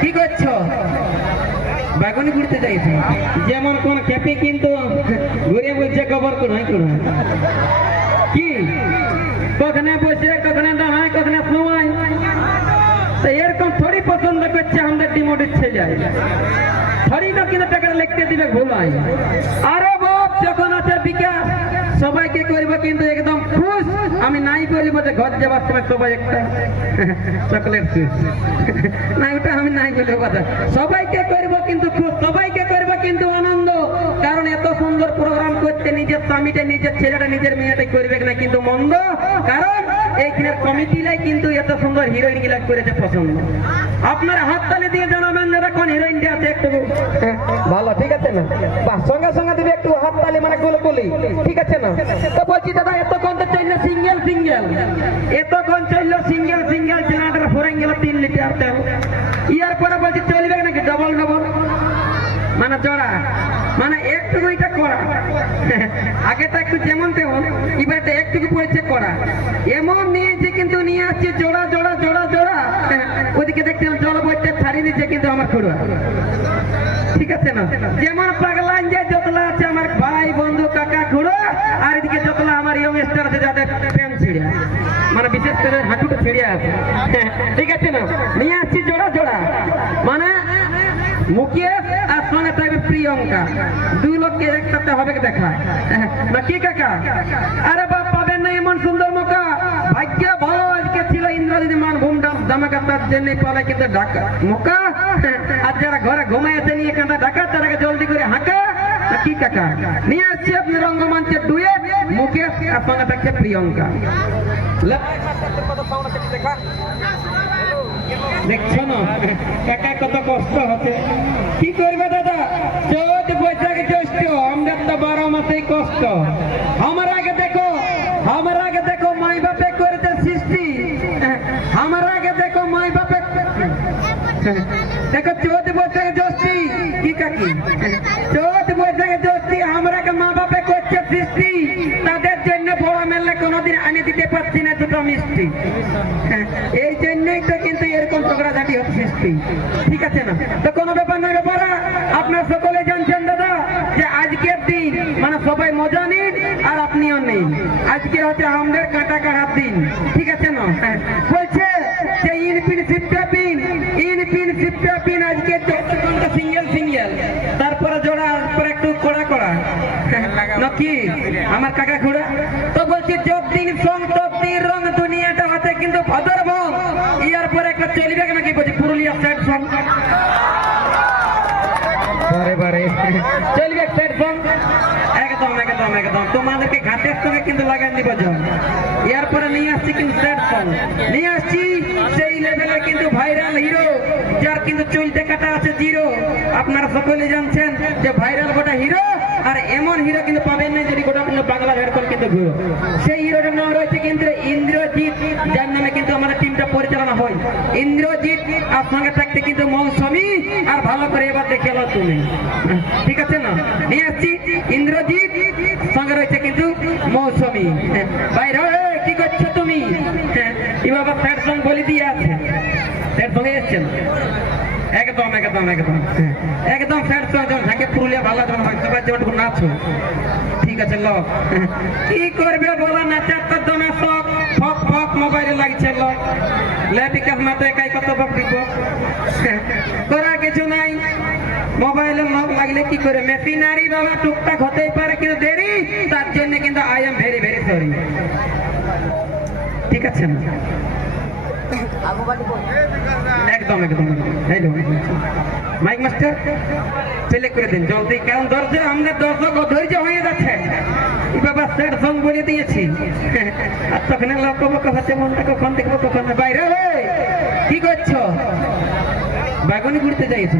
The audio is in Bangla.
কি করছো? বাগুনি ঘুরতে যাইছো? যেমন কোন খেপি কিন্তু ঘুরে বলছে খবর কোনায় কোনায় কি কখনে বসে কখনে দাঁড়ায় কখনে সময় তো এরকম থোড়ি পছন্দ করছে আমাদের ডিমোটিভ ছেলে থোড়ি না কিন্তু টাকা লিখতে দিবে ভুলাই। আরে বাপ যখন আছে বিকাশ সবাইকে করবো কিন্তু একদম খুশ। আমি নাই বলবো যে ঘর যাবার সময় সবাই একটা চকলেট জুস না ওটা আমি নাই বলবো কথা। সবাইকে করবো কিন্তু খুশ, সবাইকে করবো কিন্তু আনন্দ। কারণ এত সুন্দর প্রোগ্রাম করতে নিজের স্বামীটা নিজের ছেলেটা নিজের মেয়েটাই করবে না কিন্তু মন্দ। কারণ এইখানে কমিটিলাই কিন্তু এত সুন্দর হিরোইন গুলা করেছে পছন্দ। আপনারা হাততালি দিয়ে জানাবেন যারা কোন হিরোইনটা আছে একটু ভালো, ঠিক আছে না? বা সঙ্গে সঙ্গে দিবে একটু হাততালি মানে গুলগুলি, ঠিক আছে না? তো বলছি দাদা এতক্ষণ তো চললো সিঙ্গেল সিঙ্গেল, এতক্ষণ চললো সিঙ্গেল সিঙ্গেল জেনারেটর ফোরেন গেল 3 লিটার তেল। ইয়ার পরে বলছি চলবে নাকি ডবল ডবল মানে জোড়া মানে একটু এটা করা আগেটা একটু যেমন তেমন এবারটা একটু পড়ছে করা এমন নিয়েছে কিন্তু নিয়ে আসছে জোড়া জোড়া জোড়া জোড়া। ওদিকে দেখতে জল বইতে ছাড়িয়ে দিচ্ছে কিন্তু আমার খুড়া, ঠিক আছে না? যেমন পাগলান যে যতলা আছে আমার ভাই বন্ধু কাকা খুড়ো আর এদিকে যতলা আমার ইয়ং স্টার আছে যাদের প্রেম ছিড়িয়া মানে বিশেষ করে হাঁটুটা ছিড়িয়া আছে, ঠিক আছে না? নিয়ে আসছি জোড়া জোড়া মানে মুকেশ আর সঙ্গে থাকবে প্রিয়ঙ্কা, দুই লোককে একসাথে হবে দেখা না কি কাকা? আরে বাপ পাবেন না এমন সুন্দর মোকা। ভাগ্য ভালো আজকে ছিল ইন্দ্রজিৎ মান ভূমডাম জামাকা তার জন্য পালে কিন্তু ঢাকা মোকা। আর যারা ঘরে ঘুমাইছে নিয়ে কাঁদা ঢাকা তারাকে জলদি করে হাঁকা কি কাকা? নিয়ে আসছি আপনি রঙ্গমঞ্চের ডুয়েট মুকেশ আর সঙ্গে থাকছে প্রিয়ঙ্কা। দেখছো না কাকা কত কষ্ট হচ্ছে, কি করবে দাদা? চৌদ্দ বৈশাখ জ্যৈষ্ঠ আমাদের তো 12 মাসেই কষ্ট। আমার আগে দেখো মাই বাপে করেছে সৃষ্টি, আমার আগে দেখো মাই বাপে দেখো চৌদ্দ বৈশাখ জ্যৈষ্ঠী কি কাকি? চৌদ্দ বৈশাখ জ্যৈষ্ঠী আমরা মা বাপে করছে সৃষ্টি, তাদের জন্য বড় মেলে কোনোদিন আনি দিতে পারছি না দুটো মিষ্টি। এই জন্যই তো কিন্তু এরকম ঝগড়াঝাটি হচ্ছে সৃষ্টি, ঠিক আছে না? তো কোনো ব্যাপার না ব্যাপার আপনার সকলে জানছেন দাদা যে আজকের দিন মানে সবাই মজা নিন আর আপনিও নিন। আজকে হচ্ছে আমাদের কাঁটা কাটার দিন, ঠিক আছে না? বলছে যে ইনপিন 50 পিন আজকে সিঙ্গেল সিঙ্গেল তারপরে জোড়া তারপরে একটু কড়া কড়া নাকি আমার কাকা ঘোড়া। তো বলছি যোগ দিন সং তব দিন রং দুনিয়াটা হাতে কিন্তু ভাদর ভং ইয়ার পরে একটা চলবে নাকি বলছি পুরুলিয়া সাইড সং বারে বারে চলবে সাইড সং একদম একদম একদম তোমাদেরকে ঘাটের সঙ্গে কিন্তু লাগান দিব যাও। ইয়ার পরে নিয়ে আসছি কিন্তু সাইড সং নিয়ে আসছি সেই লেভেলের কিন্তু ভাইরাল হিরো যার কিন্তু চুলতে কাটা আছে জিরো। আপনারা সকলে জানছেন যে ভাইরাল গোটা হিরো আর এমন হিরো কিন্তু পাবেন না যদি গোটা কিন্তু বাংলা ঝাড়খণ্ড কিন্তু ঘুরো। সেই হিরোটার নাম রয়েছে কিন্তু ইন্দ্রজিৎ, যার নামে কিন্তু আমাদের টিমটা পরিচালনা হয়। ইন্দ্রজিৎ আর সঙ্গে থাকতে কিন্তু মৌসুমী আর ভালো করে এবার দেখে এলো তুমি, ঠিক আছে না? নিয়ে আসছি ইন্দ্রজিৎ সঙ্গে রয়েছে কিন্তু মৌসুমী। বাইরে কি করছো তুমি? এবার স্যার সঙ্গে বলে দিয়ে আছে স্যার সঙ্গে এসছেন একদম একদম একদম একদম ফ্যাট যখন থাকে পুরুলিয়া ভালো যখন হয় সবাই যেমন নাচো, ঠিক আছে? লোক কি করবে বলো নাচার তো দমে শখ ফক ফক মোবাইলে লাগছে লোক লেপিকাস মাতে একাই কত বক দিব করা কিছু নাই। মোবাইলে লোক লাগলে কি করে মেশিনারি বাবা টুকটাক হতেই পারে কিন্তু দেরি, তার জন্য কিন্তু I am very very sorry, ঠিক আছে না? একদম একদম মাইক মাস্টার ছেলে করে দিন জলদি, কারণ দর্শক আমাদের দর্শক ধৈর্য হয়ে যাচ্ছে। বাবা সেট সং বলে দিয়েছি আর তখন লোক হচ্ছে মনটা কখন দেখবো কখন বাইরে কি করছো? বাগানে ঘুরতে যাইছো